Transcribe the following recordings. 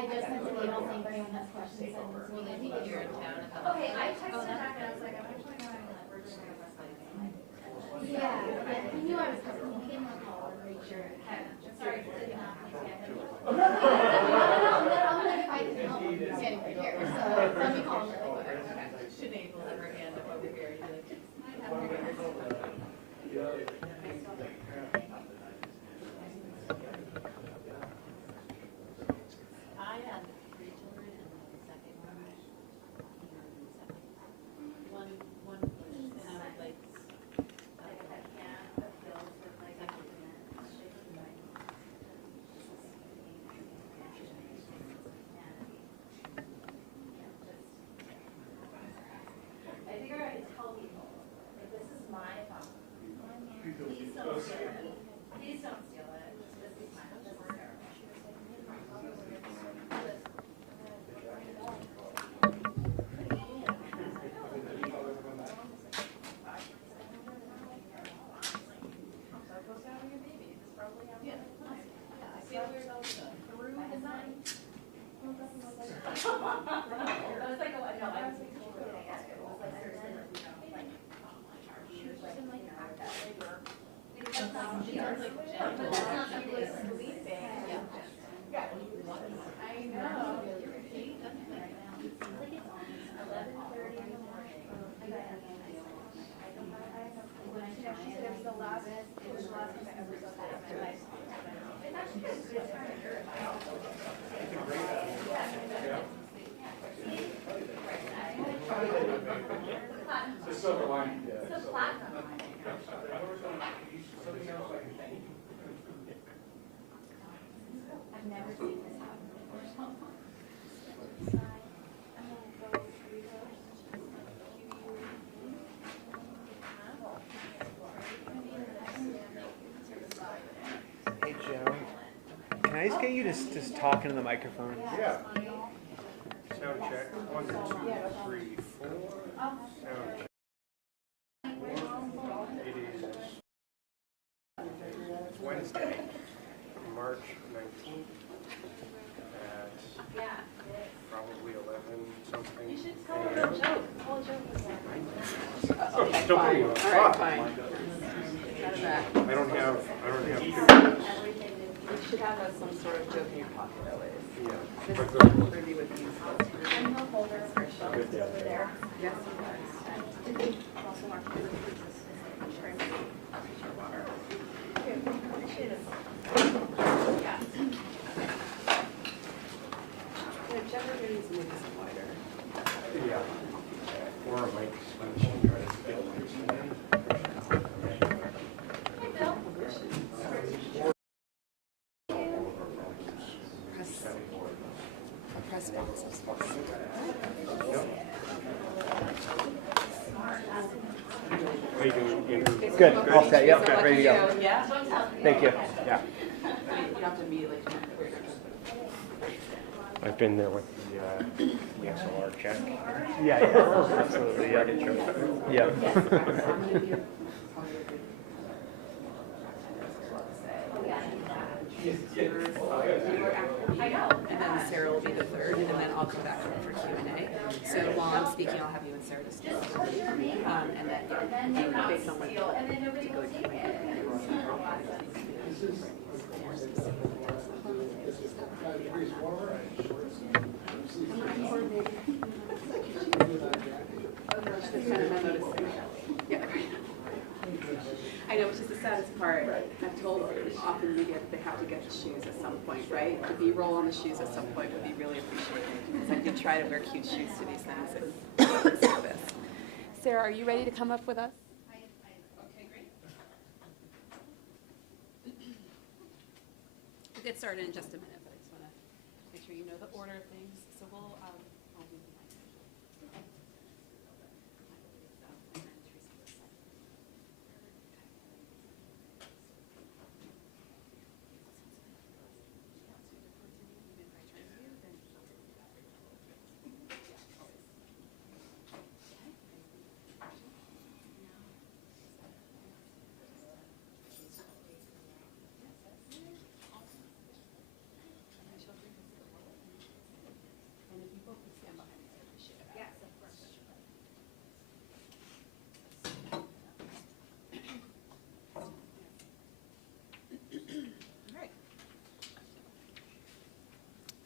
I just sent an email saying if anyone has questions, send them to me. I think if you're in town. Okay, I texted back and I was like, I'm actually going to we're just going to yeah, he knew I was coming. He gave me a call and made sure. Sorry, did not get him. I'm like, if I can help, I'm standing right here. So let me call him really quick. Sinead will have her hand up over here. I had 3 children, and the second one, and I was like, I think I already tell people, like, this is my phone. Please don't steal it. Please don't steal it. This is mine. This is terrible. I've never seen this happen before. Hey Joe, can I just get you to just talk into the microphone? Yeah. Sound check. 1, 2, 3, 4. Sound check. It's Wednesday, March 19th at probably 11 something. You should tell her a joke. Tell a joke again. All right, fine. I don't have you should have some sort of joke in your pocket always. yeah. This But is the, pretty with these. And the folder for shelves over there. Yes. yeah. Or a mic switch. Try to get a mic stand. Press boxes. How you doing, Andrew? Good, all set, yep, ready to go. Yeah? Thank you. Yeah. You have to immediately come up with I've been there with the SLR check. Yeah, absolutely, yeah. Yeah. I know. And then Sarah will be the third, and then I'll come back up for Q&A. So while I'm speaking, I'll have you and Sarah discuss. And then, based on what yeah. I know, which is the saddest part. I've told often media they have to get the shoes at some point, right? The B-roll on the shoes at some point would be really appreciated. Because I did try to wear cute shoes to these things. It's service. Sarah, are you ready to come up with us? Okay, great. We'll get started in just a minute, but I just want to make sure you know the order of things. So we'll, I'll do the mic.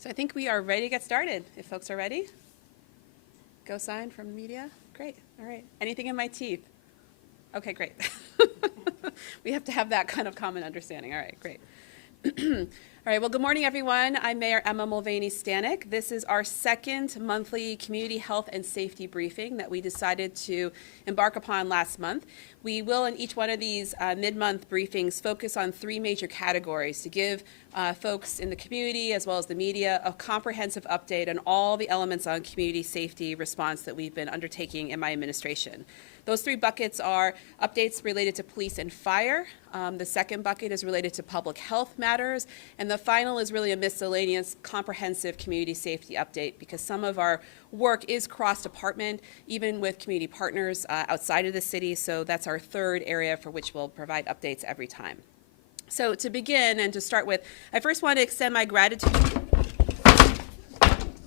So I think we are ready to get started, if folks are ready. Go sign from media. Great. All right. Anything in my teeth? Okay, great. We have to have that kind of common understanding. All right, great. All right, well, good morning, everyone. I'm Mayor Emma Mulvaney-Stanek. This is our second monthly community health and safety briefing that we decided to embark upon last month. We will, in each one of these mid-month briefings, focus on three major categories to give folks in the community as well as the media a comprehensive update on all the elements on community safety response that we've been undertaking in my administration. Those three buckets are updates related to police and fire. The second bucket is related to public health matters. And the final is really a miscellaneous comprehensive community safety update, because some of our work is cross-department, even with community partners outside of the city. So that's our third area for which we'll provide updates every time. So to begin and to start with, I first want to extend my gratitude.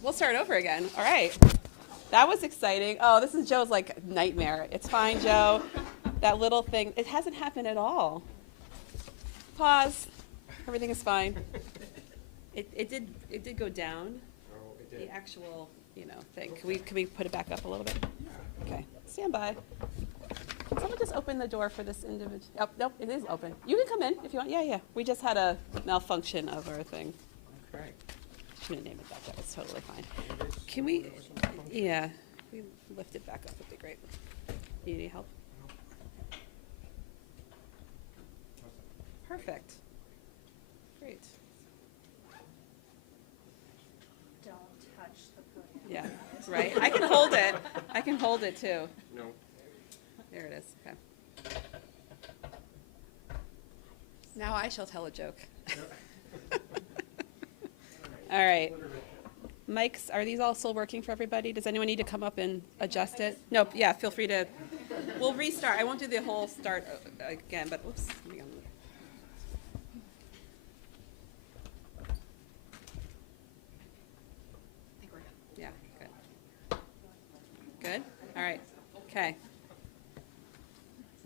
We'll start over again. All right. That was exciting. Oh, this is Joe's like nightmare. It's fine, Joe. That little thing, it hasn't happened at all. Pause. Everything is fine. It did go down. Oh, it did. The actual, thing. Can we put it back up a little bit? Okay. Stand by. Can someone just open the door for this individual? Oh, nope, it is open. You can come in if you want. Yeah. We just had a malfunction of our thing. Okay. Shouldn't name it that. That was totally fine. Can we? Yeah, we lift it back up would be great. You need help? Perfect. Great. Don't touch the podium. Yeah, right. I can hold it. I can hold it too. No. There it is. Okay. Now I shall tell a joke. All right. Mics, are these all still working for everybody? Does anyone need to come up and adjust it? Nope, yeah, feel free to. We'll restart. I won't do the whole start again, but oops. Hang on. I think we're good. Yeah, good. Good? All right. Okay.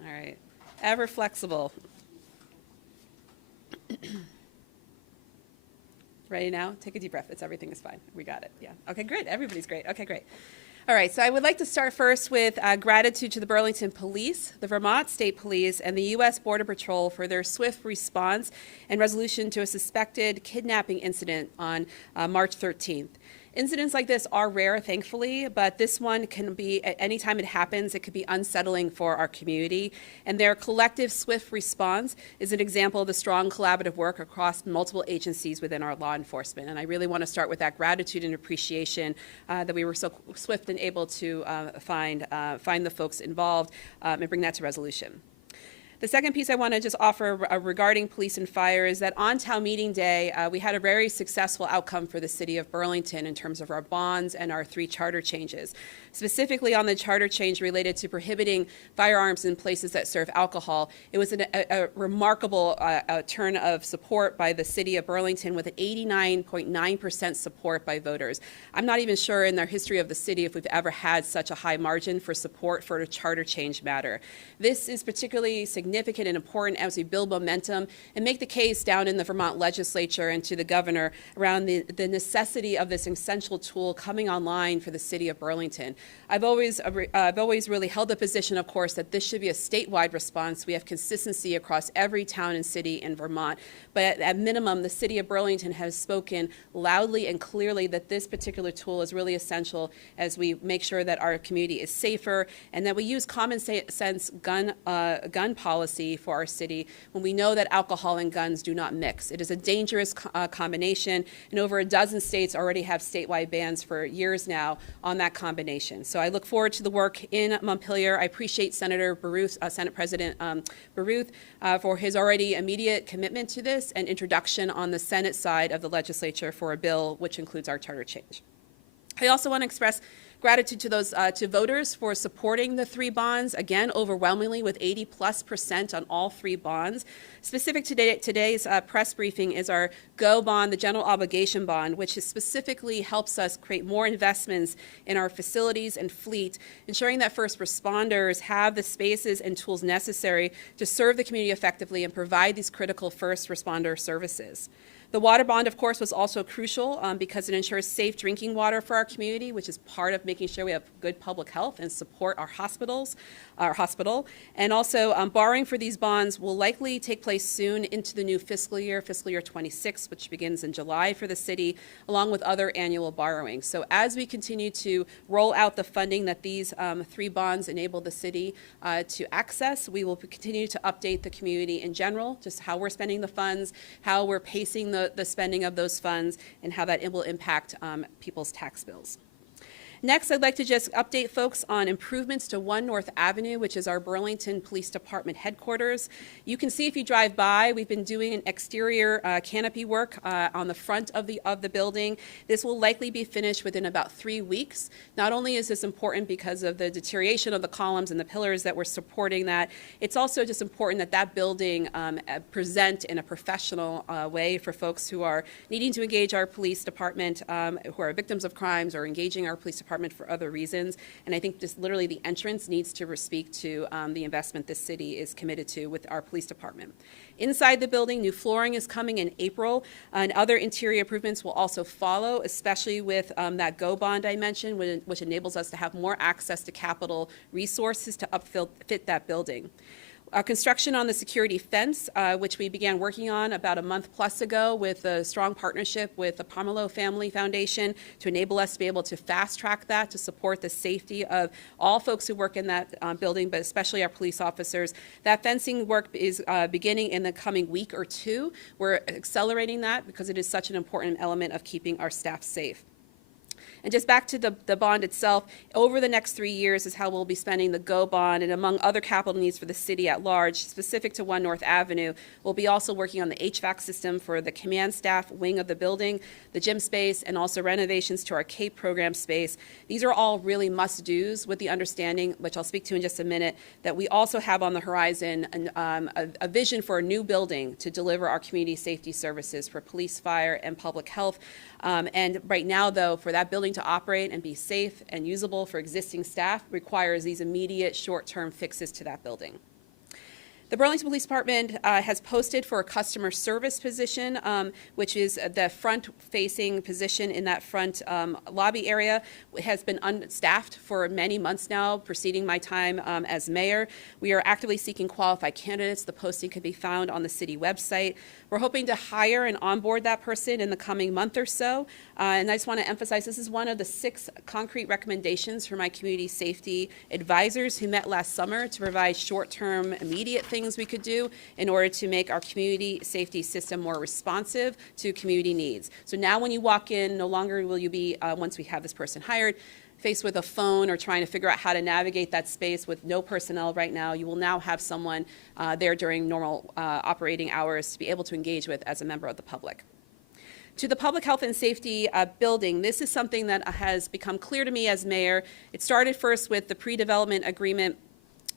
All right. Ever flexible. Ready now? Take a deep breath. Everything is fine. We got it. Yeah. Okay, great. Everybody's great. Okay, great. All right, so I would like to start first with gratitude to the Burlington Police, the Vermont State Police, and the U.S. Border Patrol for their swift response and resolution to a suspected kidnapping incident on March 13th. Incidents like this are rare, thankfully, but this one can be, at any time it happens, it could be unsettling for our community. And their collective swift response is an example of the strong collaborative work across multiple agencies within our law enforcement. And I really want to start with that gratitude and appreciation that we were so swift and able to find the folks involved and bring that to resolution. The second piece I want to just offer regarding police and fire is that on Town Meeting Day, we had a very successful outcome for the city of Burlington in terms of our bonds and our 3 charter changes. Specifically on the charter change related to prohibiting firearms in places that serve alcohol, it was a remarkable turn of support by the city of Burlington with an 89.9% support by voters. I'm not even sure in the history of the city if we've ever had such a high margin for support for a charter change matter. This is particularly significant and important as we build momentum and make the case down in the Vermont legislature and to the governor around the necessity of this essential tool coming online for the city of Burlington. I've always really held the position, of course, that this should be a statewide response. We have consistency across every town and city in Vermont. But at minimum, the city of Burlington has spoken loudly and clearly that this particular tool is really essential as we make sure that our community is safer and that we use common sense gun policy for our city when we know that alcohol and guns do not mix. It is a dangerous combination, and over a dozen states already have statewide bans for years now on that combination. So I look forward to the work in Montpelier. I appreciate Senator Baruth, Senate President Baruth, for his already immediate commitment to this and introduction on the Senate side of the legislature for a bill which includes our charter change. I also want to express gratitude to those to voters for supporting the 3 bonds, again, overwhelmingly with 80+% on all 3 bonds. Specific to today's press briefing is our GO bond, the general obligation bond, which specifically helps us create more investments in our facilities and fleet, ensuring that first responders have the spaces and tools necessary to serve the community effectively and provide these critical first responder services. The water bond, of course, was also crucial because it ensures safe drinking water for our community, which is part of making sure we have good public health and support our hospital. And also, borrowing for these bonds will likely take place soon into the new fiscal year 26, which begins in July for the city, along with other annual borrowing. So as we continue to roll out the funding that these 3 bonds enable the city to access, we will continue to update the community in general, just how we're spending the funds, how we're pacing the spending of those funds, and how that will impact people's tax bills. Next, I'd like to just update folks on improvements to 1 North Avenue, which is our Burlington Police Department headquarters. You can see if you drive by, we've been doing an exterior canopy work on the front of the building. This will likely be finished within about 3 weeks. Not only is this important because of the deterioration of the columns and the pillars that we're supporting that, it's also just important that that building present in a professional way for folks who are needing to engage our police department, who are victims of crimes or engaging our police department for other reasons. And I think just literally the entrance needs to speak to the investment this city is committed to with our police department. Inside the building, new flooring is coming in April, and other interior improvements will also follow, especially with that GO bond I mentioned, which enables us to have more access to capital resources to fit that building. Construction on the security fence, which we began working on about a month plus ago with a strong partnership with the Pomelo Family Foundation to enable us to be able to fast track that to support the safety of all folks who work in that building, but especially our police officers. That fencing work is beginning in the coming week or 2. We're accelerating that because it is such an important element of keeping our staff safe. And just back to the bond itself, over the next 3 years is how we'll be spending the GO bond, and among other capital needs for the city at large, specific to 1 North Avenue, we'll be also working on the HVAC system for the command staff wing of the building, the gym space, and also renovations to our CAPE program space. These are all really must-dos with the understanding, which I'll speak to in just a minute, that we also have on the horizon a vision for a new building to deliver our community safety services for police, fire, and public health. And right now, though, for that building to operate and be safe and usable for existing staff requires these immediate short-term fixes to that building. The Burlington Police Department has posted for a customer service position, which is the front-facing position in that front lobby area. It has been unstaffed for many months now, preceding my time as mayor. We are actively seeking qualified candidates. The posting can be found on the city website. We're hoping to hire and onboard that person in the coming month or so. And I just want to emphasize this is one of the 6 concrete recommendations for my community safety advisors who met last summer to provide short-term, immediate things we could do in order to make our community safety system more responsive to community needs. So now when you walk in, no longer will you be, once we have this person hired, faced with a phone or trying to figure out how to navigate that space with no personnel right now. You will now have someone there during normal operating hours to be able to engage with as a member of the public. To the public health and safety building, this is something that has become clear to me as mayor. It started first with the pre-development agreement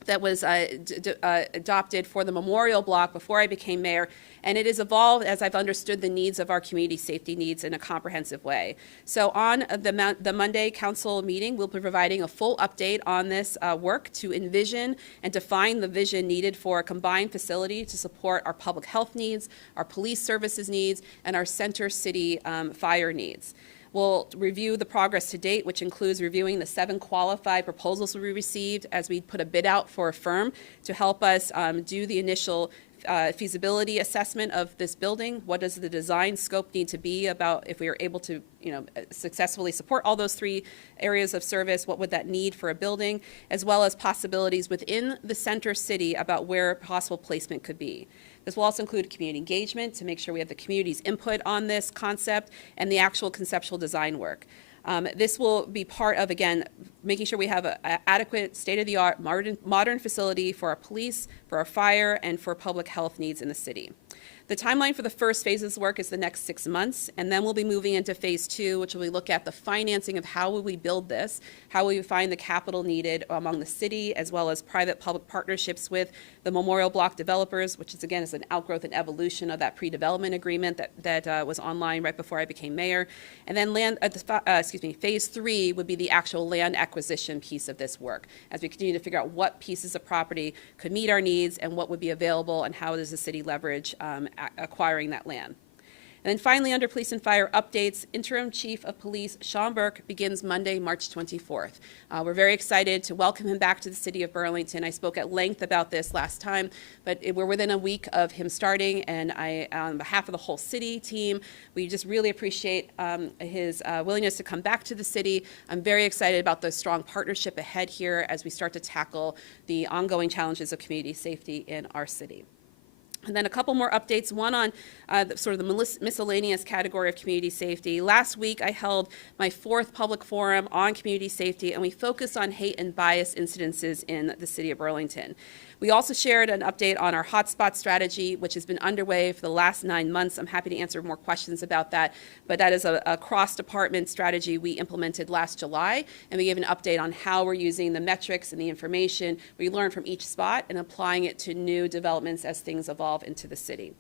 that was adopted for the memorial block before I became mayor, and it has evolved as I've understood the needs of our community safety needs in a comprehensive way. So on the Monday council meeting, we'll be providing a full update on this work to envision and define the vision needed for a combined facility to support our public health needs, our police services needs, and our center city fire needs. We'll review the progress to date, which includes reviewing the 7 qualified proposals we received as we put a bid out for a firm to help us do the initial feasibility assessment of this building. What does the design scope need to be about if we are able to successfully support all those 3 areas of service? What would that need for a building, as well as possibilities within the center city about where possible placement could be. This will also include community engagement to make sure we have the community's input on this concept and the actual conceptual design work. This will be part of, again, making sure we have an adequate, state-of-the-art, modern facility for our police, for our fire, and for public health needs in the city. The timeline for the first phase of this work is the next 6 months, and then we'll be moving into phase 2, which will be look at the financing of how will we build this, how will we find the capital needed among the city, as well as private-public partnerships with the Memorial Block developers, which is, again, is an outgrowth and evolution of that pre-development agreement that was online right before I became mayor. And then phase 3 would be the actual land acquisition piece of this work, as we continue to figure out what pieces of property could meet our needs and what would be available and how does the city leverage acquiring that land. And then finally, under police and fire updates, Interim Chief of Police Sean Burke begins Monday, March 24th. We're very excited to welcome him back to the city of Burlington. I spoke at length about this last time, but we're within a week of him starting, and on behalf of the whole city team, we just really appreciate his willingness to come back to the city. I'm very excited about the strong partnership ahead here as we start to tackle the ongoing challenges of community safety in our city. And then a couple more updates, one on the miscellaneous category of community safety. Last week, I held my 4th public forum on community safety, and we focused on hate and bias incidences in the city of Burlington. We also shared an update on our hotspot strategy, which has been underway for the last 9 months. I'm happy to answer more questions about that, but that is a cross-department strategy we implemented last July, and we gave an update on how we're using the metrics and the information we learned from each spot and applying it to new developments as things evolve into the city.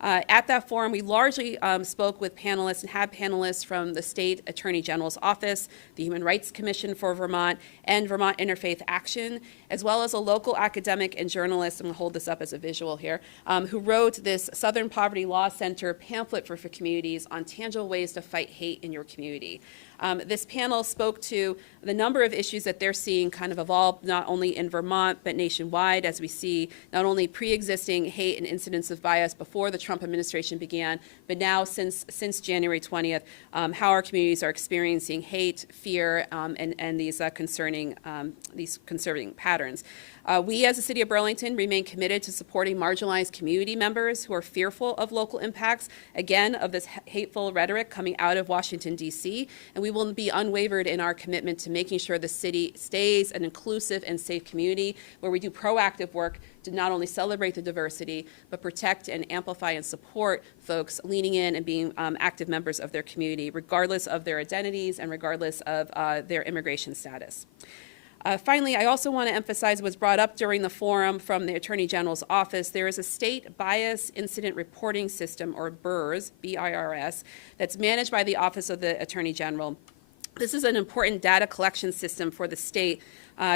At that forum, we largely spoke with panelists and had panelists from the State Attorney General's Office, the Human Rights Commission for Vermont, and Vermont Interfaith Action, as well as a local academic and journalist, I'm going to hold this up as a visual here, who wrote this Southern Poverty Law Center pamphlet for communities on tangible ways to fight hate in your community. This panel spoke to the number of issues that they're seeing kind of evolve not only in Vermont but nationwide, as we see not only pre-existing hate and incidents of bias before the Trump administration began, but now since January 20th, how our communities are experiencing hate, fear, and these concerning patterns. We, as the City of Burlington, remain committed to supporting marginalized community members who are fearful of local impacts, again, of this hateful rhetoric coming out of Washington, D.C., and we will be unwavered in our commitment to making sure the city stays an inclusive and safe community where we do proactive work to not only celebrate the diversity, but protect and amplify and support folks leaning in and being active members of their community, regardless of their identities and regardless of their immigration status. Finally, I also want to emphasize what was brought up during the forum from the Attorney General's office. There is a state bias incident reporting system, or BIRS, B-I-R-S, that's managed by the Office of the Attorney General. This is an important data collection system for the state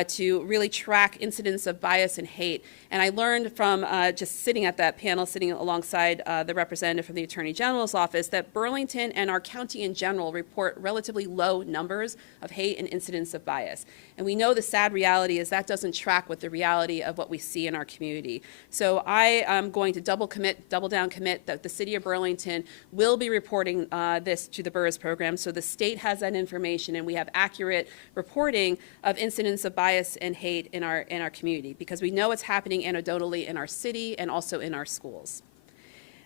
to really track incidents of bias and hate. And I learned from just sitting at that panel, sitting alongside the representative from the Attorney General's office, that Burlington and our county in general report relatively low numbers of hate and incidents of bias. And we know the sad reality is that doesn't track with the reality of what we see in our community. So I am going to double down commit that the City of Burlington will be reporting this to the BIRS program, so the state has that information and we have accurate reporting of incidents of bias and hate in our community, because we know it's happening anecdotally in our city and also in our schools.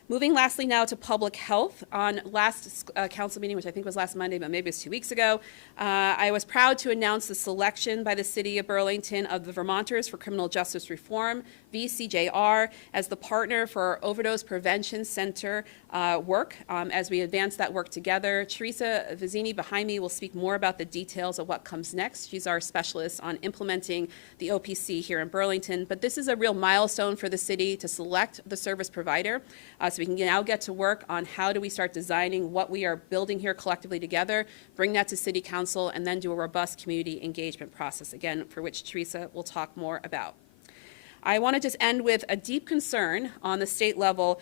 Moving lastly now to public health. On last council meeting, which I think was last Monday, but maybe it was 2 weeks ago, I was proud to announce the selection by the City of Burlington of the Vermonters for Criminal Justice Reform, VCJR, as the partner for our Overdose Prevention Center work as we advance that work together. Teresa Vizzini behind me will speak more about the details of what comes next. She's our specialist on implementing the OPC here in Burlington, but this is a real milestone for the city to select the service provider. So we can now get to work on how do we start designing what we are building here collectively together, bring that to City Council, and then do a robust community engagement process, again, for which Teresa will talk more about. I want to just end with a deep concern on the state level,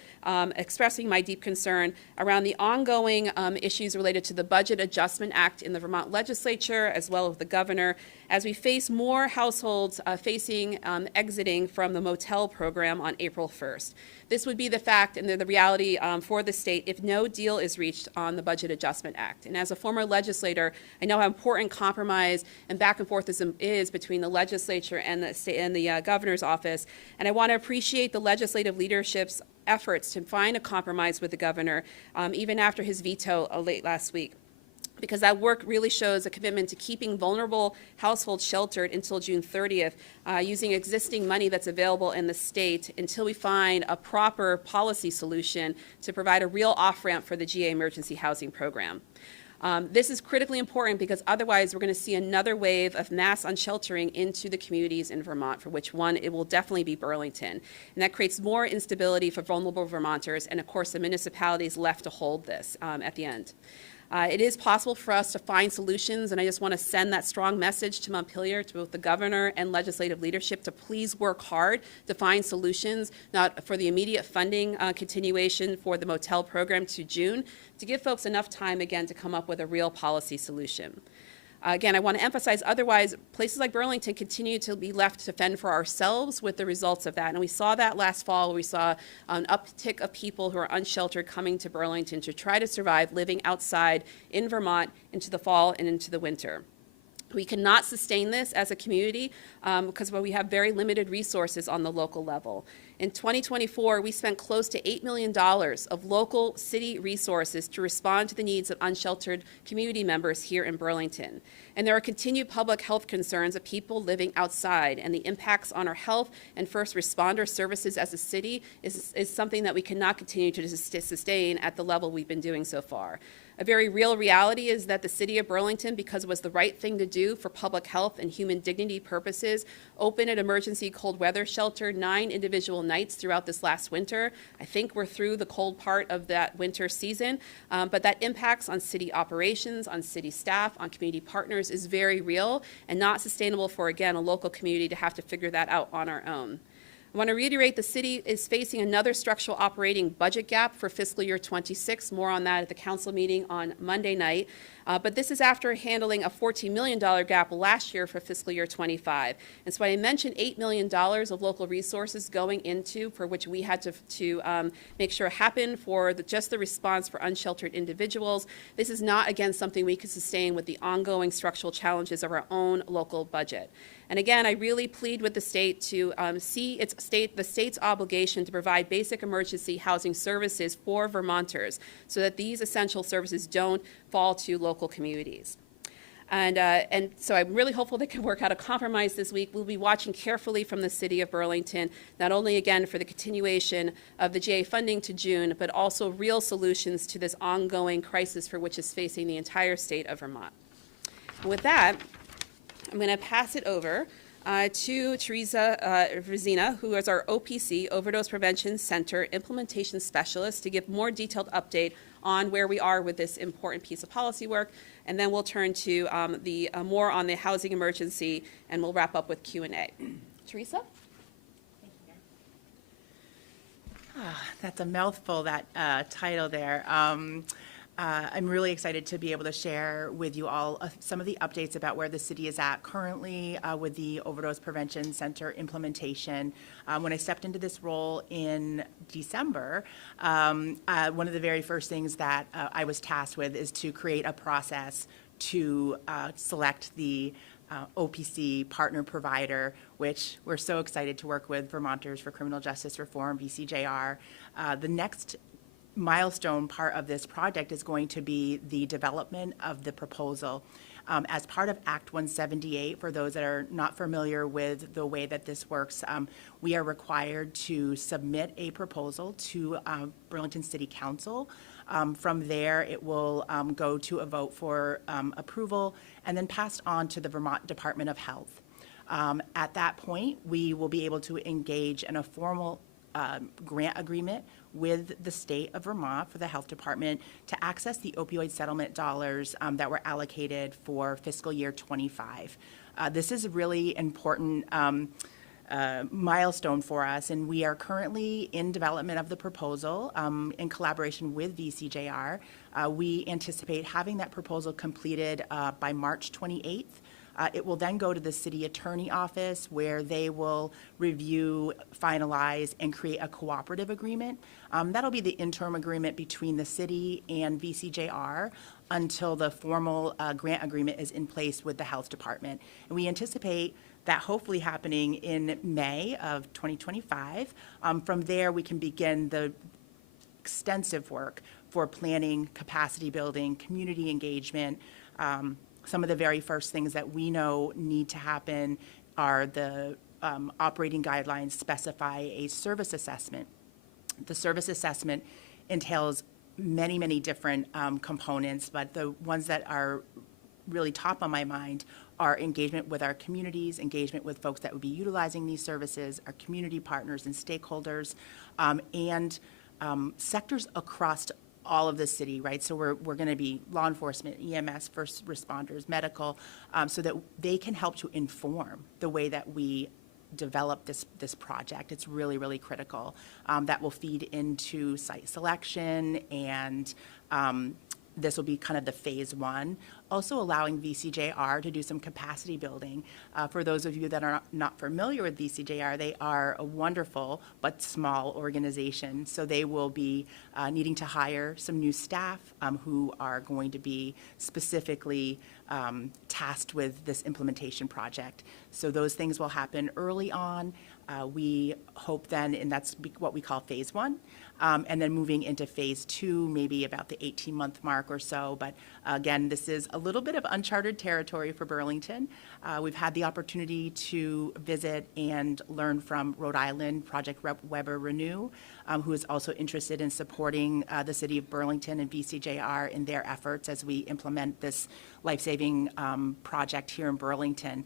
expressing my deep concern around the ongoing issues related to the Budget Adjustment Act in the Vermont legislature, as well as the governor, as we face more households exiting from the motel program on April 1st. This would be the fact and the reality for the state if no deal is reached on the Budget Adjustment Act. And as a former legislator, I know how important compromise and back and forth is between the legislature and the governor's office. And I want to appreciate the legislative leadership's efforts to find a compromise with the governor, even after his veto late last week. because that work really shows a commitment to keeping vulnerable households sheltered until June 30th, using existing money that's available in the state until we find a proper policy solution to provide a real off-ramp for the GA emergency housing program. This is critically important because otherwise we're going to see another wave of mass unsheltering into the communities in Vermont, for which one, it will definitely be Burlington. And that creates more instability for vulnerable Vermonters, and of course the municipalities left to hold this at the end. It is possible for us to find solutions, and I just want to send that strong message to Montpelier, to both the governor and legislative leadership, to please work hard to find solutions, not for the immediate funding continuation for the motel program to June, to give folks enough time again to come up with a real policy solution. Again, I want to emphasize, otherwise, places like Burlington continue to be left to fend for ourselves with the results of that. And we saw that last fall, where we saw an uptick of people who are unsheltered coming to Burlington to try to survive living outside in Vermont into the fall and into the winter. We cannot sustain this as a community because we have very limited resources on the local level. In 2024, we spent close to $8 million of local city resources to respond to the needs of unsheltered community members here in Burlington. And there are continued public health concerns of people living outside, and the impacts on our health and first responder services as a city is something that we cannot continue to sustain at the level we've been doing so far. A very real reality is that the city of Burlington, because it was the right thing to do for public health and human dignity purposes, opened an emergency cold weather shelter 9 individual nights throughout this last winter. I think we're through the cold part of that winter season, but that impacts on city operations, on city staff, on community partners is very real and not sustainable for, again, a local community to have to figure that out on our own. I want to reiterate, the city is facing another structural operating budget gap for fiscal year 26. More on that at the council meeting on Monday night. But this is after handling a $14 million gap last year for fiscal year 25. And so I mentioned $8 million of local resources going into, for which we had to make sure happen for just the response for unsheltered individuals. This is not, again, something we could sustain with the ongoing structural challenges of our own local budget. And again, I really plead with the state to see the state's obligation to provide basic emergency housing services for Vermonters so that these essential services don't fall to local communities. And so I'm really hopeful they can work out a compromise this week. We'll be watching carefully from the city of Burlington, not only again for the continuation of the GA funding to June, but also real solutions to this ongoing crisis for which is facing the entire state of Vermont. And with that, I'm going to pass it over to Teresa Rizina, who is our OPC, Overdose Prevention Center Implementation Specialist, to give more detailed update on where we are with this important piece of policy work. And then we'll turn to more on the housing emergency, and we'll wrap up with Q&A. Teresa? That's a mouthful, that title there. I'm really excited to be able to share with you all some of the updates about where the city is at currently with the Overdose Prevention Center implementation. When I stepped into this role in December, one of the very first things that I was tasked with is to create a process to select the OPC partner provider, which we're so excited to work with Vermonters for Criminal Justice Reform, VCJR. The next milestone part of this project is going to be the development of the proposal. As part of Act 178, for those that are not familiar with the way that this works, we are required to submit a proposal to Burlington City Council. From there, it will go to a vote for approval and then passed on to the Vermont Department of Health. At that point, we will be able to engage in a formal grant agreement with the state of Vermont for the health department to access the opioid settlement dollars that were allocated for fiscal year 25. This is a really important milestone for us, and we are currently in development of the proposal in collaboration with VCJR. We anticipate having that proposal completed by March 28th. It will then go to the city attorney office, where they will review, finalize, and create a cooperative agreement. That'll be the interim agreement between the city and VCJR until the formal grant agreement is in place with the health department. And we anticipate that hopefully happening in May of 2025. From there, we can begin the extensive work for planning, capacity building, community engagement. Some of the very first things that we know need to happen are the operating guidelines specify a service assessment. The service assessment entails many, many different components, but the ones that are really top on my mind are engagement with our communities, engagement with folks that would be utilizing these services, our community partners and stakeholders, and sectors across all of the city, right? So we're going to be law enforcement, EMS, first responders, medical, so that they can help to inform the way that we develop this project. It's really, really critical. That will feed into site selection, and this will be kind of the phase one. Also allowing VCJR to do some capacity building. For those of you that are not familiar with VCJR, they are a wonderful but small organization. So they will be needing to hire some new staff who are going to be specifically tasked with this implementation project. So those things will happen early on. We hope then, and that's what we call phase one, and then moving into phase two, maybe about the 18-month mark or so. But again, this is a little bit of uncharted territory for Burlington. We've had the opportunity to visit and learn from Rhode Island Project Rep Weber Renew, who is also interested in supporting the city of Burlington and VCJR in their efforts as we implement this life-saving project here in Burlington.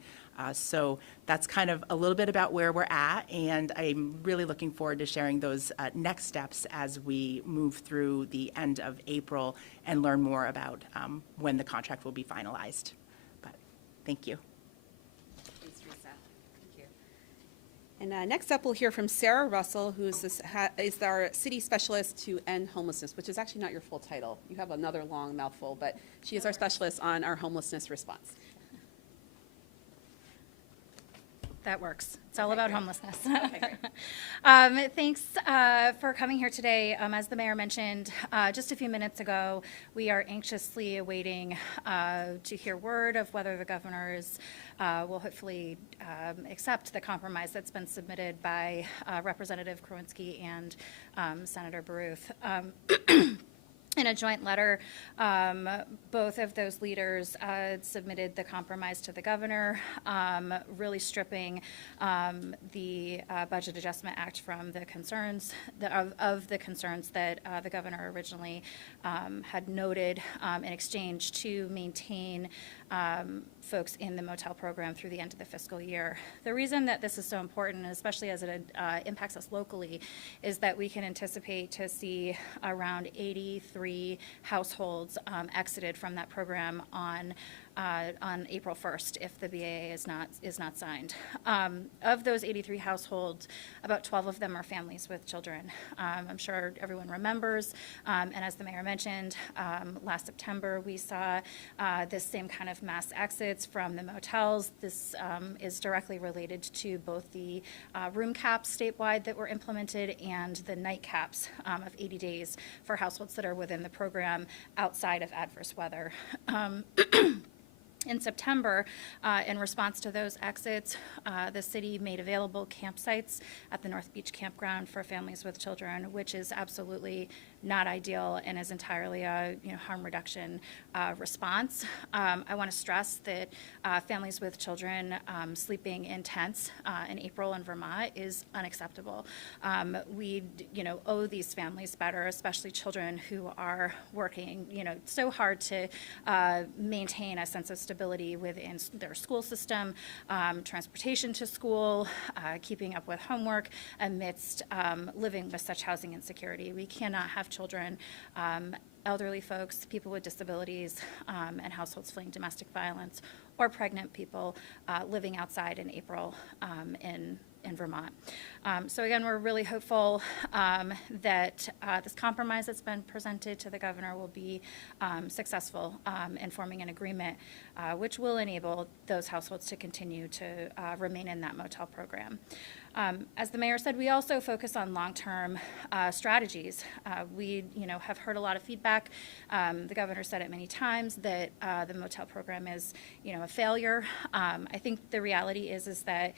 So that's kind of a little bit about where we're at, and I'm really looking forward to sharing those next steps as we move through the end of April and learn more about when the contract will be finalized. But thank you. Thanks, Teresa. Thank you. And next up, we'll hear from Sarah Russell, who is our city specialist to end homelessness, which is actually not your full title. You have another long mouthful, but she is our specialist on our homelessness response. That works. It's all about homelessness. Okay, great. Thanks for coming here today. As the mayor mentioned just a few minutes ago, we are anxiously awaiting to hear word of whether the governor will hopefully accept the compromise that's been submitted by Representative Kowinski and Senator Baruth. In a joint letter, both of those leaders submitted the compromise to the governor, really stripping the Budget Adjustment Act from the concerns of the concerns that the governor originally had noted in exchange to maintain folks in the motel program through the end of the fiscal year. The reason that this is so important, especially as it impacts us locally, is that we can anticipate to see around 83 households exited from that program on April 1st if the BAA is not signed. Of those 83 households, about 12 of them are families with children. I'm sure everyone remembers, and as the mayor mentioned, last September we saw this same kind of mass exits from the motels. This is directly related to both the room caps statewide that were implemented and the night caps of 80 days for households that are within the program outside of adverse weather. In September, in response to those exits, the city made available campsites at the North Beach Campground for families with children, which is absolutely not ideal and is entirely a harm reduction response. I want to stress that families with children sleeping in tents in April in Vermont is unacceptable. We owe these families better, especially children who are working so hard to maintain a sense of stability within their school system, transportation to school, keeping up with homework amidst living with such housing insecurity. We cannot have children, elderly folks, people with disabilities, and households fleeing domestic violence, or pregnant people living outside in April in Vermont. So again, we're really hopeful that this compromise that's been presented to the governor will be successful in forming an agreement which will enable those households to continue to remain in that motel program. As the mayor said, we also focus on long-term strategies. We have heard a lot of feedback. The governor said it many times that the motel program is a failure. I think the reality is that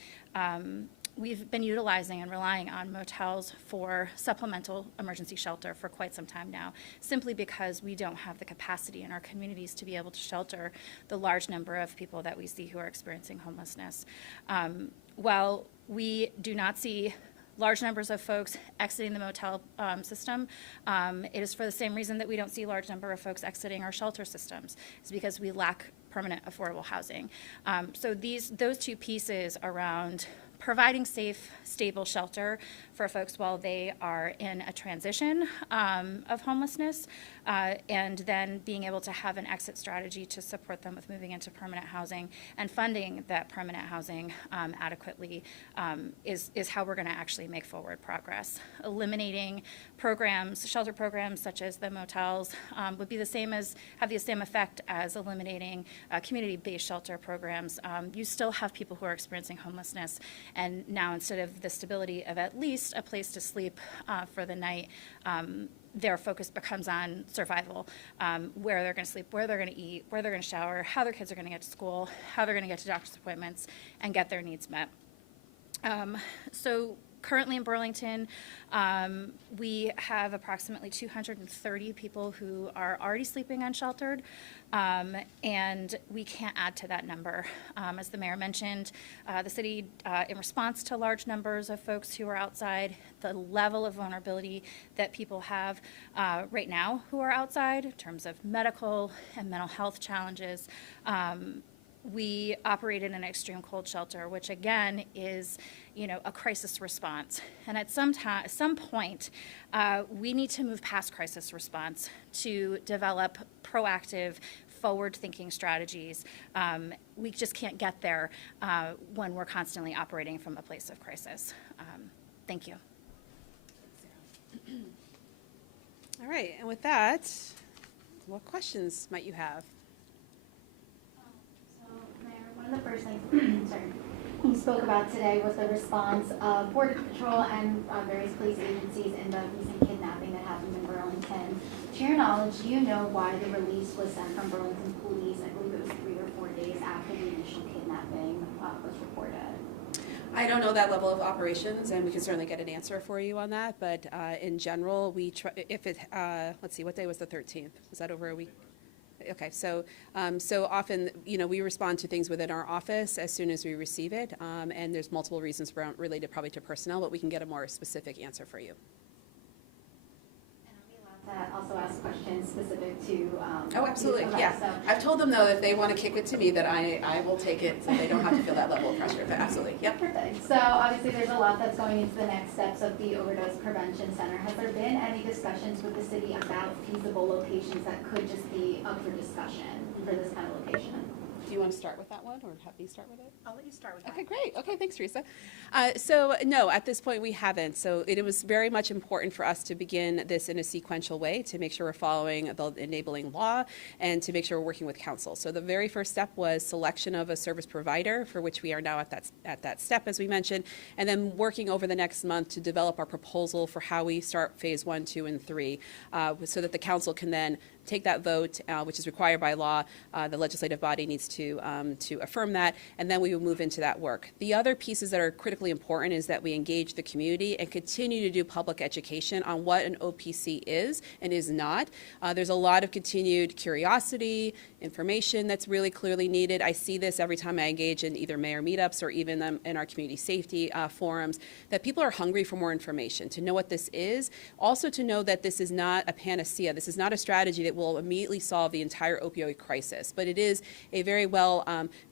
we've been utilizing and relying on motels for supplemental emergency shelter for quite some time now, simply because we don't have the capacity in our communities to be able to shelter the large number of people that we see who are experiencing homelessness. While we do not see large numbers of folks exiting the motel system, it is for the same reason that we don't see a large number of folks exiting our shelter systems. It's because we lack permanent affordable housing. So those two pieces around providing safe, stable shelter for folks while they are in a transition of homelessness, and then being able to have an exit strategy to support them with moving into permanent housing and funding that permanent housing adequately is how we're going to actually make forward progress. Eliminating programs, shelter programs such as the motels, would be have the same effect as eliminating community-based shelter programs. You still have people who are experiencing homelessness, and now instead of the stability of at least a place to sleep for the night, their focus becomes on survival, where they're going to sleep, where they're going to eat, where they're going to shower, how their kids are going to get to school, how they're going to get to doctor's appointments, and get their needs met. So currently in Burlington, we have approximately 230 people who are already sleeping unsheltered, and we can't add to that number. As the mayor mentioned, the city, in response to large numbers of folks who are outside, the level of vulnerability that people have right now who are outside in terms of medical and mental health challenges, we operate in an extreme cold shelter, which again is, a crisis response. And at some point, we need to move past crisis response to develop proactive, forward-thinking strategies. We just can't get there when we're constantly operating from a place of crisis. Thank you. All right, and with that, what questions might you have? So, Mayor, one of the first things, sorry, you spoke about today was the response of Border Patrol and various police agencies in the recent kidnapping that happened in Burlington. To your knowledge, do you know why the release was sent from Burlington Police? I believe it was 3 or 4 days after the initial kidnapping was reported. I don't know that level of operations, and we can certainly get an answer for you on that. But in general, we try. If it, let's see, what day was the 13th? Was that over a week? Okay, so often, we respond to things within our office as soon as we receive it, and there's multiple reasons related probably to personnel, but we can get a more specific answer for you. That also ask questions specific to oh, absolutely, okay, yeah. So. I've told them, though, if they want to kick it to me, that I will take it so they don't have to feel that level of pressure, but absolutely, yep. Perfect. So obviously there's a lot that's going into the next steps of the Overdose Prevention Center. Has there been any discussions with the city about feasible locations that could just be up for discussion for this kind of location? Do you want to start with that one, or have me start with it? I'll let you start with that. Okay, great. Okay, thanks, Teresa. So no, at this point we haven't. So it was very much important for us to begin this in a sequential way to make sure we're following the enabling law and to make sure we're working with council. So the very first step was selection of a service provider, for which we are now at that step, as we mentioned, and then working over the next month to develop our proposal for how we start phase 1, 2, and 3, so that the council can then take that vote, which is required by law. The legislative body needs to affirm that, and then we will move into that work. The other pieces that are critically important is that we engage the community and continue to do public education on what an OPC is and is not. There's a lot of continued curiosity, information that's really clearly needed. I see this every time I engage in either mayor meetups or even in our community safety forums, that people are hungry for more information, to know what this is, also to know that this is not a panacea. This is not a strategy that will immediately solve the entire opioid crisis, but it is a very well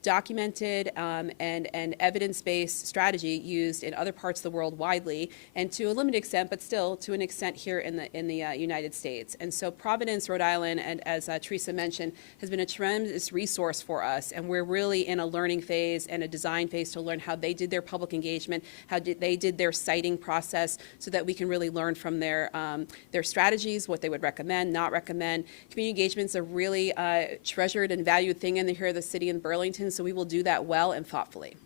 documented and evidence-based strategy used in other parts of the world widely, and to a limited extent, but still to an extent here in the United States. And so Providence, Rhode Island, and as Teresa mentioned, has been a tremendous resource for us, and we're really in a learning phase and a design phase to learn how they did their public engagement, how they did their citing process, so that we can really learn from their strategies, what they would recommend, not recommend. Community engagement's a really treasured and valued thing in here in the city in Burlington, so we will do that well and thoughtfully.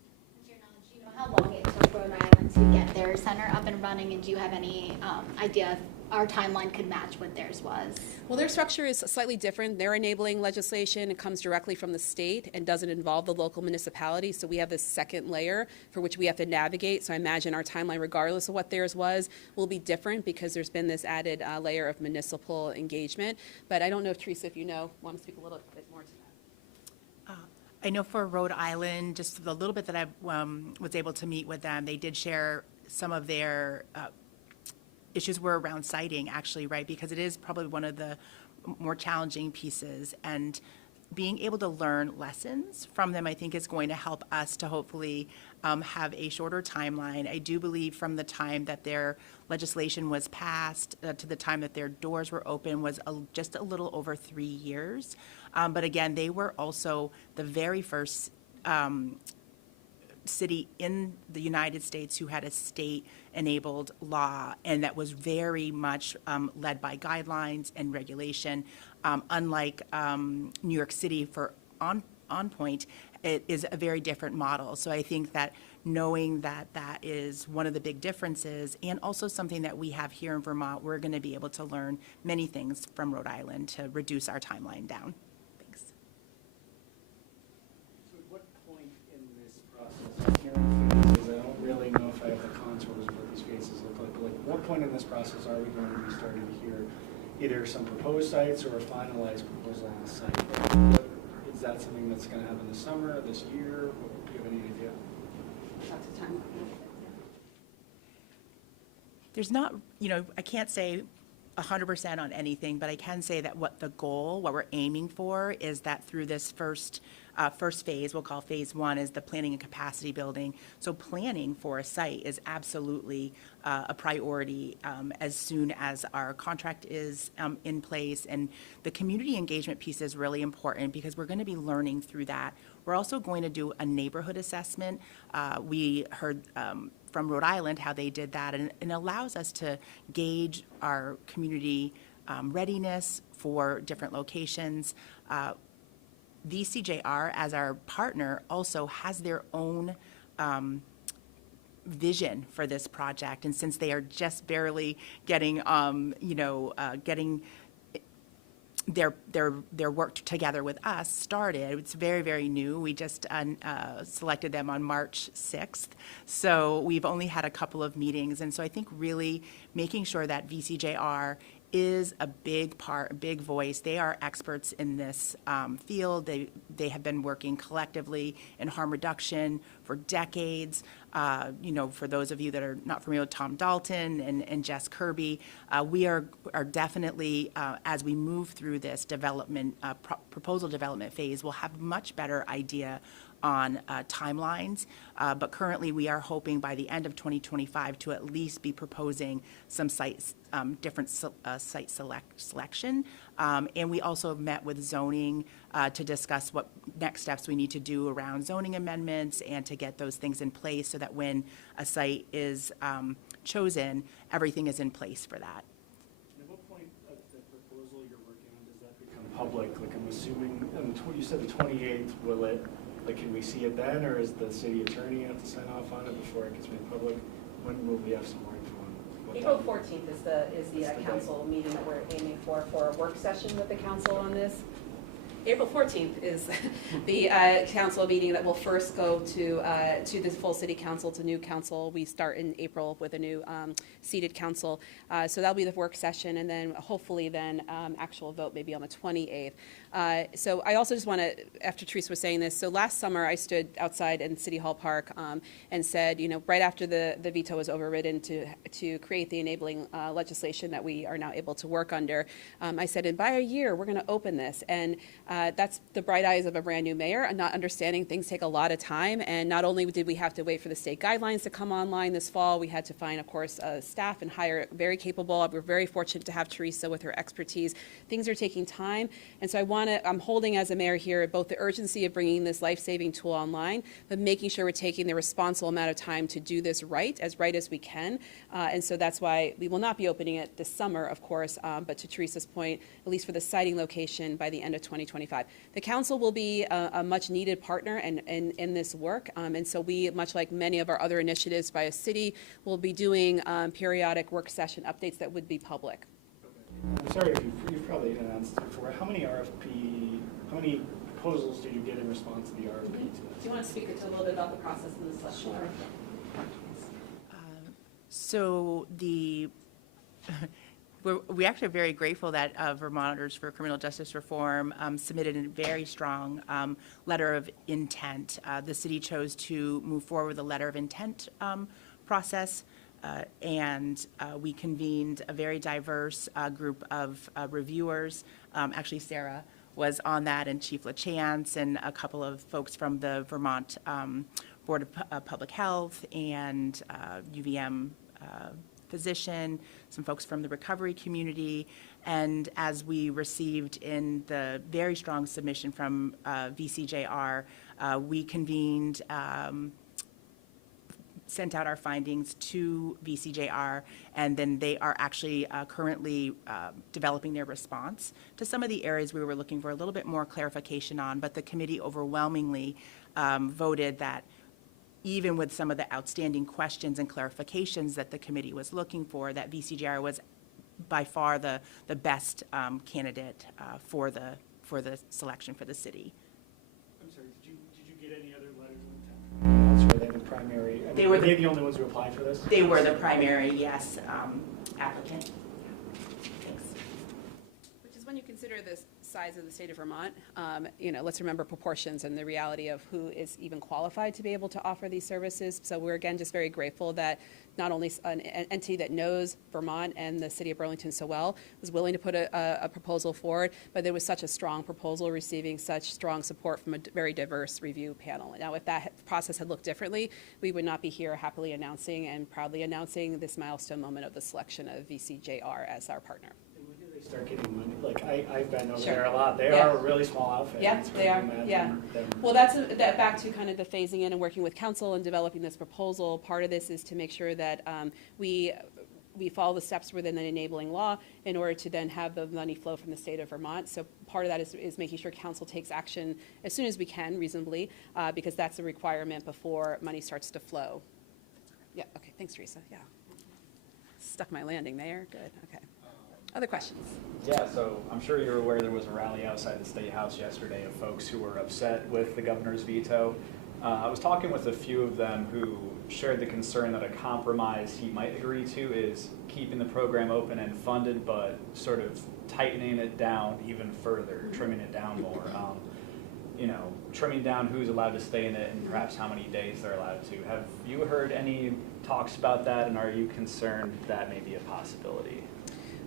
To your knowledge, do you know how long it took Rhode Island to get their center up and running, and do you have any idea our timeline could match what theirs was? Well, their structure is slightly different. Their enabling legislation, it comes directly from the state and doesn't involve the local municipality. So we have this second layer for which we have to navigate. So I imagine our timeline, regardless of what theirs was, will be different because there's been this added layer of municipal engagement. But I don't know if Teresa, if you want to speak a little bit more to that. I know for Rhode Island, just the little bit that I was able to meet with them, they did share some of their issues were around siting, actually, right? Because it is probably one of the more challenging pieces. And being able to learn lessons from them, I think, is going to help us to hopefully have a shorter timeline. I do believe from the time that their legislation was passed to the time that their doors were open was just a little over 3 years. But again, they were also the very first city in the United States who had a state-enabled law, and that was very much led by guidelines and regulation. Unlike New York City for On Point, it is a very different model. So I think that knowing that that is one of the big differences, and also something that we have here in Vermont, we're going to be able to learn many things from Rhode Island to reduce our timeline down. Thanks. So at what point in this process, I'm hearing phases, I don't really know if I have the contours of what these phases look like, but like what point in this process are we going to be starting to hear either some proposed sites or a finalized proposal on the site? Is that something that's going to happen this summer, this year? Do you have any idea? That's the time. There's not, I can't say 100% on anything, but I can say that what we're aiming for is that through this first phase, we'll call phase 1, is the planning and capacity building. So planning for a site is absolutely a priority as soon as our contract is in place. And the community engagement piece is really important because we're going to be learning through that. We're also going to do a neighborhood assessment. We heard from Rhode Island how they did that, and it allows us to gauge our community readiness for different locations. VCJR, as our partner, also has their own vision for this project, and since they are just barely getting, getting their work together with us started, it's very, very new. We just selected them on March 6th, so we've only had a couple of meetings, and so I think really making sure that VCJR is a big voice. They are experts in this field. They have been working collectively in harm reduction for decades. For those of you that are not familiar with Tom Dalton and Jess Kirby, we are definitely, as we move through this development, proposal development phase, we'll have much better idea on timelines, but currently we are hoping by the end of 2025 to at least be proposing some sites, different site selection. And we also have met with zoning to discuss what next steps we need to do around zoning amendments and to get those things in place so that when a site is chosen, everything is in place for that. At what point of the proposal you're working on does that become public? Like I'm assuming, you said the 28th, will it? Like, can we see it then, or is the city attorney have to sign off on it before it gets made public? When will we have some more info on what April 14th is the council meeting that we're aiming for a work session with the council on this. April 14th is the council meeting that will first go to the full city council, to new council. We start in April with a new seated council. So that'll be the work session, and then hopefully then actual vote maybe on the 28th. So I also just want to, after Teresa was saying this, so last summer I stood outside in City Hall Park and said, right after the veto was overridden to create the enabling legislation that we are now able to work under, I said, and by a year we're going to open this. And that's the bright eyes of a brand new mayor and not understanding things take a lot of time. And not only did we have to wait for the state guidelines to come online this fall, we had to find, of course, staff and hire very capable. We're very fortunate to have Teresa with her expertise. Things are taking time. And so I'm holding as a mayor here both the urgency of bringing this life-saving tool online, but making sure we're taking the responsible amount of time to do this right as we can. And so that's why we will not be opening it this summer, of course, but to Teresa's point, at least for the siting location by the end of 2025. 2025. The council will be a much needed partner in this work, and so we, much like many of our other initiatives by a city, will be doing periodic work session updates that would be public. I'm sorry if you've probably announced it before. How many proposals did you get in response to the RFP? Do you want to speak a little bit about the process in the selection? So we actually are very grateful that Vermonters for Criminal Justice Reform submitted a very strong letter of intent. The city chose to move forward with a letter of intent process, and we convened a very diverse group of reviewers. Actually, Sarah was on that, and Chief LaChance, and a couple of folks from the Vermont Board of Public Health and UVM physician, some folks from the recovery community, and as we received in the very strong submission from VCJR, we convened, sent out our findings to VCJR, and then they are actually currently developing their response to some of the areas we were looking for a little bit more clarification on, but the committee overwhelmingly voted that even with some of the outstanding questions and clarifications that the committee was looking for, that VCJR was by far the best candidate for the selection for the city. I'm sorry, did you get any other letters of intent? Were they the primary? Were they the only ones who applied for this? They were the primary, yes, applicant. Thanks. Which is when you consider the size of the state of Vermont, let's remember proportions and the reality of who is even qualified to be able to offer these services. So we're, again, just very grateful that not only an entity that knows Vermont and the city of Burlington so well was willing to put a proposal forward, but there was such a strong proposal receiving such strong support from a very diverse review panel. Now, if that process had looked differently, we would not be here happily announcing and proudly announcing this milestone moment of the selection of VCJR as our partner. Start getting money. Like I've been over Sure. there a lot. They Yeah. are a really small outfit. Yeah, they are. Yeah. Well, that's back to kind of the phasing in and working with council and developing this proposal. Part of this is to make sure that we follow the steps within the enabling law in order to then have the money flow from the state of Vermont. So part of that is making sure council takes action as soon as we can, reasonably, because that's a requirement before money starts to flow. Yeah. Okay. Thanks, Teresa. Yeah. Stuck my landing there. Good. Okay. Other questions? Yeah, so I'm sure you're aware there was a rally outside the State House yesterday of folks who were upset with the governor's veto. I was talking with a few of them who shared the concern that a compromise he might agree to is keeping the program open and funded, but sort of tightening it down even further, trimming it down more. Trimming down who's allowed to stay in it and perhaps how many days they're allowed to. Have you heard any talks about that, and are you concerned that may be a possibility?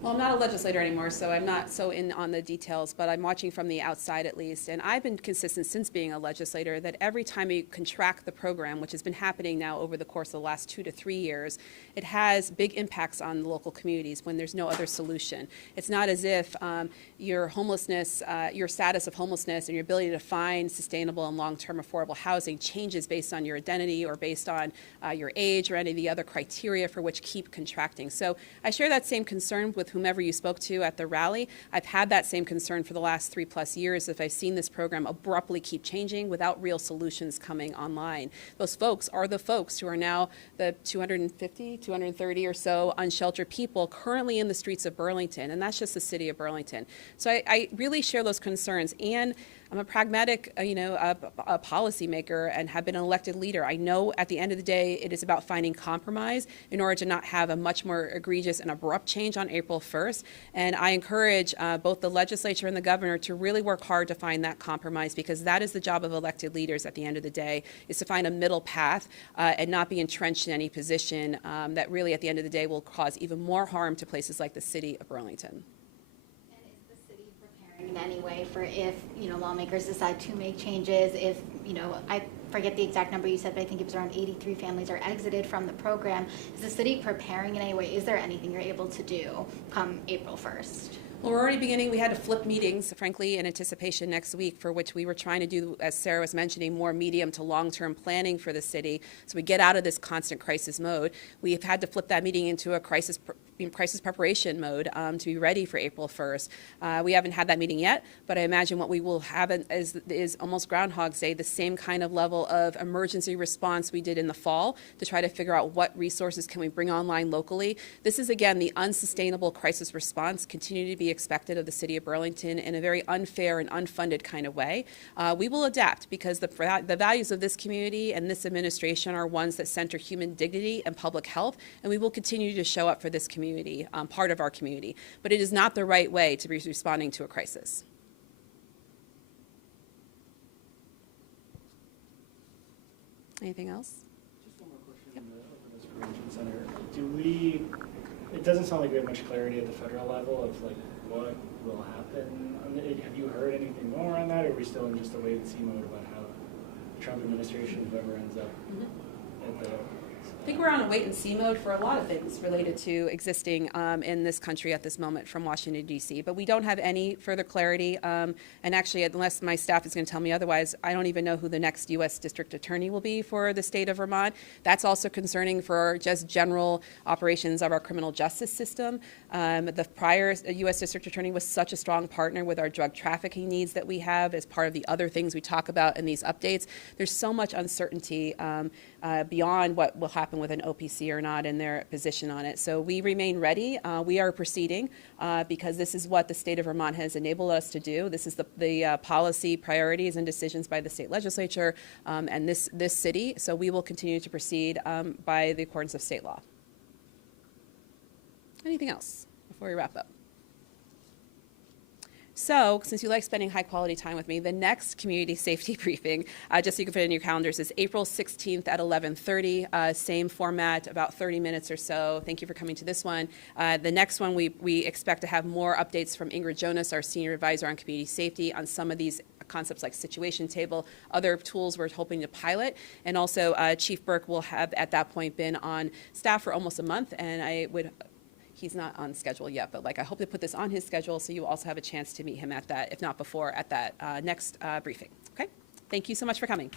Well, I'm not a legislator anymore, so I'm not so in on the details, but I'm watching from the outside at least. And I've been consistent since being a legislator that every time you contract the program, which has been happening now over the course of the last 2 to 3 years, it has big impacts on the local communities when there's no other solution. It's not as if your homelessness, your status of homelessness and your ability to find sustainable and long-term affordable housing changes based on your identity or based on your age or any of the other criteria for which keep contracting. So I share that same concern with whomever you spoke to at the rally. I've had that same concern for the last 3+ years if I've seen this program abruptly keep changing without real solutions coming online. Those folks are the folks who are now the 250, 230 or so unsheltered people currently in the streets of Burlington, and that's just the city of Burlington. So I really share those concerns, and I'm a pragmatic, a policymaker and have been an elected leader. I know at the end of the day, it is about finding compromise in order to not have a much more egregious and abrupt change on April 1st. And I encourage both the legislature and the governor to really work hard to find that compromise, because that is the job of elected leaders at the end of the day, is to find a middle path and not be entrenched in any position that really at the end of the day will cause even more harm to places like the city of Burlington. In any way for if, lawmakers decide to make changes, if, I forget the exact number you said, but I think it was around 83 families are exited from the program. Is the city preparing in any way? Is there anything you're able to do come April 1st? Well, we're already beginning. We had to flip meetings, frankly, in anticipation next week, for which we were trying to do, as Sarah was mentioning, more medium to long-term planning for the city, so we get out of this constant crisis mode. We've had to flip that meeting into a crisis crisis preparation mode to be ready for April 1st. We haven't had that meeting yet, but I imagine what we will have is almost Groundhog's Day, the same kind of level of emergency response we did in the fall to try to figure out what resources can we bring online locally. This is, again, the unsustainable crisis response continue to be expected of the city of Burlington in a very unfair and unfunded kind of way. We will adapt because the values of this community and this administration are ones that center human dignity and public health, and we will continue to show up for this community, part of our community. But it is not the right way to be responding to a crisis. Anything else? Just one more question over this prevention center. It doesn't sound like we have much clarity at the federal level of like what will happen. Have you heard anything more on that, or are we still in just a wait and see mode about how the Trump administration, whoever ends up at the... I think we're on a wait-and-see mode for a lot of things related to existing in this country at this moment from Washington, D.C., but we don't have any further clarity, and actually, unless my staff is going to tell me otherwise, I don't even know who the next U.S. District Attorney will be for the state of Vermont. That's also concerning for just general operations of our criminal justice system. The prior U.S. District Attorney was such a strong partner with our drug trafficking needs that we have as part of the other things we talk about in these updates. There's so much uncertainty beyond what will happen with an OPC or not in their position on it. So we remain ready. We are proceeding because this is what the state of Vermont has enabled us to do. This is the policy priorities and decisions by the state legislature and this city. So we will continue to proceed by the accordance of state law. Anything else before we wrap up? So, since you like spending high-quality time with me, the next community safety briefing, just so you can fit in your calendars, is April 16th at 11:30. Same format, about 30 minutes or so. Thank you for coming to this one. The next one, we expect to have more updates from Ingrid Jonas, our Senior Advisor on Community Safety, on some of these concepts like situation table, other tools we're hoping to pilot. And also, Chief Burke will have, at that point, been on staff for almost a month, and he's not on schedule yet, but I hope to put this on his schedule so you also have a chance to meet him at that, if not before, at that next briefing. Okay? Thank you so much for coming.